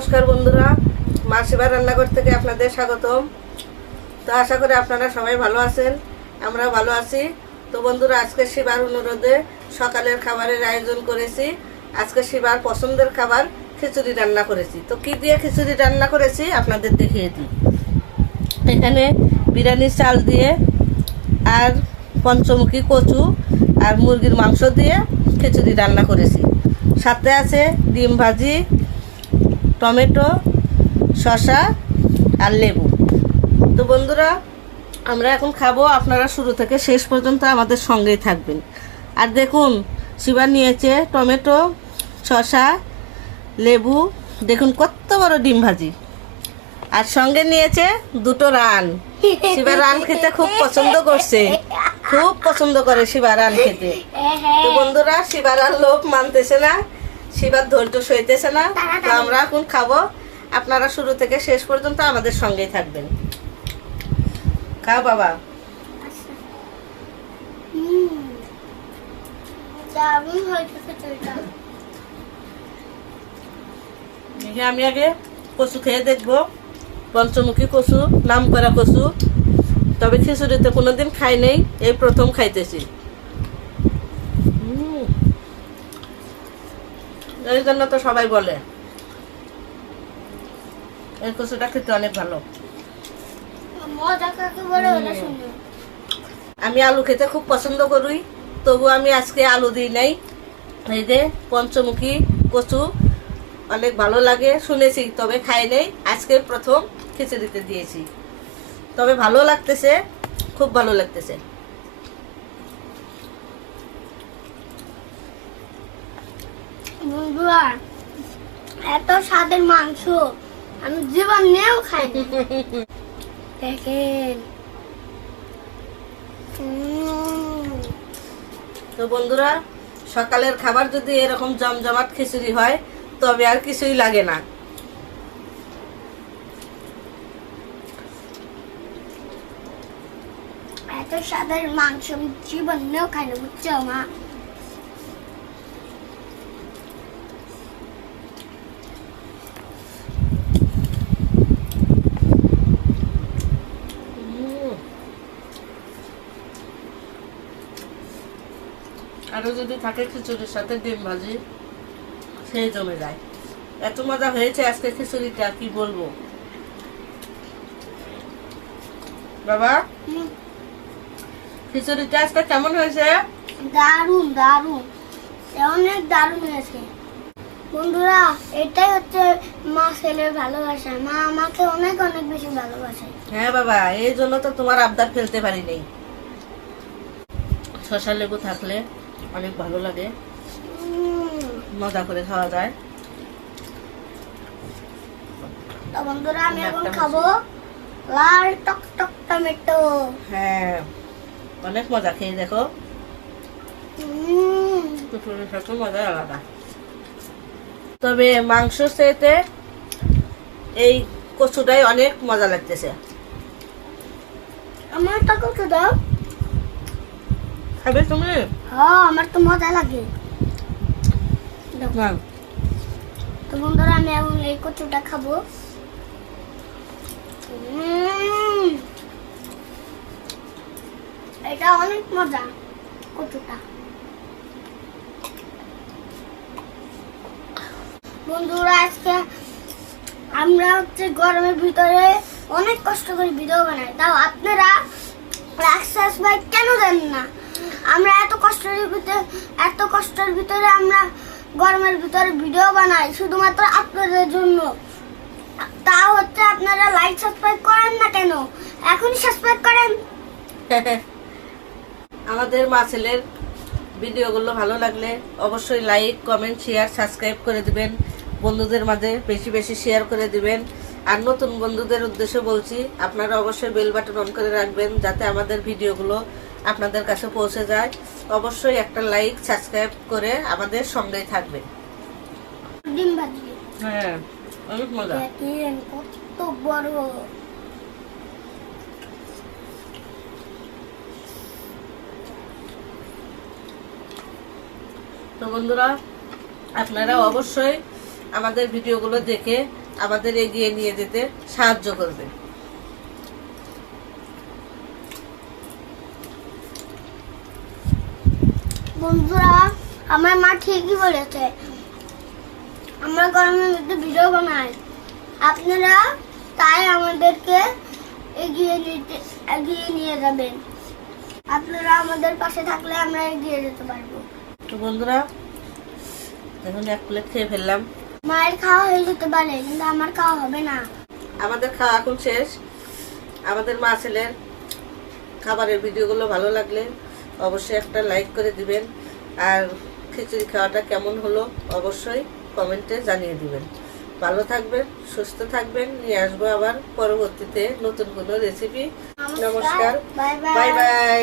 নমস্কার বন্ধুরা, মা শিবা রান্নাঘর থেকে আপনাদের স্বাগতম। তো আশা করি আপনারা সবাই ভালো আছেন, আমরা ভালো আছি। তো বন্ধুরা, আজকে শিবার অনুরোধে সকালের খাবারের আয়োজন করেছি। আজকে শিবার পছন্দের খাবার খিচুড়ি রান্না করেছি। তো কি দিয়ে খিচুড়ি রান্না করেছি আপনাদের দেখিয়ে দিই। এখানে বিরিয়ানির চাল দিয়ে আর পঞ্চমুখী কচু আর মুরগির মাংস দিয়ে খিচুড়ি রান্না করেছি। সাথে আছে ডিম ভাজি, টমেটো, শসা আর লেবু। তো বন্ধুরা, আমরা এখন খাবো। আপনারা শুরু থেকে শেষ পর্যন্ত আমাদের সঙ্গেই থাকবেন। আর দেখুন, শিবা নিয়েছে টমেটো, শসা, লেবু, দেখুন কত বড় ডিম ভাজি, আর সঙ্গে নিয়েছে দুটো রান। শিবা রান খেতে খুব পছন্দ করছে, খুব পছন্দ করে শিবা রান খেতে। তো বন্ধুরা, শিবার আর লোভ মানতেছে না, শিবার ধৈর্য সইতেছে না। তো আমরা এখন খাবো। আপনারা শুরু থেকে শেষ পর্যন্ত আমাদের সঙ্গেই থাকবেন। খাও বাবা। আমি আগে কচু খেয়ে দেখবো। পঞ্চমুখী কচু, নাম করা কচু, তবে খিচুড়িতে কোনোদিন খাই নেই, এই প্রথম খাইতেছি। এই জন্য তো সবাই বলে এই কচুটা খেতে অনেক ভালো। আমি আলু খেতে খুব পছন্দ করি, তবু আমি আজকে আলু দিই নাই। এই যে পঞ্চমুখী কচু অনেক ভালো লাগে শুনেছি, তবে খাই নাই। আজকে প্রথম খিচুড়িতে দিয়েছি, তবে ভালো লাগতেছে, খুব ভালো লাগতেছে। বন্ধুরা, এত স্বাদের মাংস আমি জীবনেও খাই না। দেখেন। তো বন্ধুরা, সকালের খাবার যদি এরকম জমজমাট খিচুড়ি হয় তবে আর কিছুই লাগে না। এত স্বাদের মাংস আমি জীবনেও খাই না, বুঝছো মা? আরো যদি থাকে খিচুড়ির সাথে ডিম ভাজি, সেই জমে যায়। এত মজা হয়েছে আজকে খিচুড়িটা, কি বলবো। বাবা, খিচুড়িটা আজকে কেমন হয়েছে? দারুণ দারুণ, অনেক দারুণ হয়েছে। বন্ধুরা, এটাই হচ্ছে মা ছেলের ভালোবাসা। মা আমাকে অনেক অনেক বেশি ভালোবাসে। হ্যাঁ বাবা, এই জন্য তো তোমার আবদার ফেলতে পারি নাই। শসা লেবু থাকলে অনেক ভালো লাগে, মজা করে খাওয়া যায়। তো বন্ধুরা, আমি এখন খাবো লাল টক টক টমেটো। হ্যাঁ, অনেক মজা, খেয়ে দেখো। কুটুরের সাথে মজা আলাদা। তবে মাংস চেয়েতে এই কচুটাই অনেক মজা লাগতেছে। আমার তো কচু দাও। খাবে তুমি? হ্যাঁ, আমার তো মজা লাগে। হ্যাঁ। তো বন্ধুরা, আমি এখন এই কচুটা খাবো। এটা অনেক মজা কচুটা। বন্ধুরা, আজকে আমরা হচ্ছে গরমের ভিতরে অনেক কষ্ট করে ভিডিও বানাই, তাও আপনারা সাবস্ক্রাইব কেন দেন না? আমরা এত কষ্টের ভিতরে আমরা গরমের ভিতরে ভিডিও বানাই শুধুমাত্র আপনাদের জন্য। তা হচ্ছে আপনারা লাইক সাবস্ক্রাইব করেন না কেন? এখনই সাবস্ক্রাইব করেন। আমাদের মা ছেলের ভিডিওগুলো ভালো লাগলে অবশ্যই লাইক, কমেন্ট, শেয়ার, সাবস্ক্রাইব করে দিবেন। বন্ধুদের মাঝে বেশি বেশি শেয়ার করে দিবেন। আর নতুন বন্ধুদের উদ্দেশ্যে বলছি, আপনারা অবশ্যই বেল বাটন অন করে রাখবেন, যাতে আমাদের ভিডিওগুলো আপনাদের কাছে পৌঁছে যায়। অবশ্যই একটা লাইক, সাবস্ক্রাইব করে আমাদের সঙ্গেই থাকবেন। ডিম ভাজি। হ্যাঁ, অনেক মজা। দেখেন কত বড়। তো বন্ধুরা, আপনারা অবশ্যই আমাদের ভিডিওগুলো দেখে আমাদের এগিয়ে নিয়ে যেতে সাহায্য করবে। বন্ধুরা, আমার মা ঠিকই বলেছে, আমরা গরমের মধ্যে ভিডিও বানাই, আপনারা তাই আমাদেরকে এগিয়ে নিয়ে যাবেন। আপনারা আমাদের পাশে থাকলে আমরা এগিয়ে যেতে পারবো। তো বন্ধুরা, এখন এক প্লেট খেয়ে ফেললাম। মায়ের খাওয়া হয়ে যেতে পারে, কিন্তু আমার খাওয়া হবে না। আমাদের খাওয়া এখন শেষ। আমাদের মা ছেলের খাবারের ভিডিওগুলো ভালো লাগলে অবশ্যই একটা লাইক করে দিবেন, আর খিচুড়ি খাওয়াটা কেমন হলো অবশ্যই কমেন্টে জানিয়ে দিবেন। ভালো থাকবেন, সুস্থ থাকবেন। নিয়ে আসবো আবার পরবর্তীতে নতুন কোনো রেসিপি। নমস্কার, বাই বাই বাই।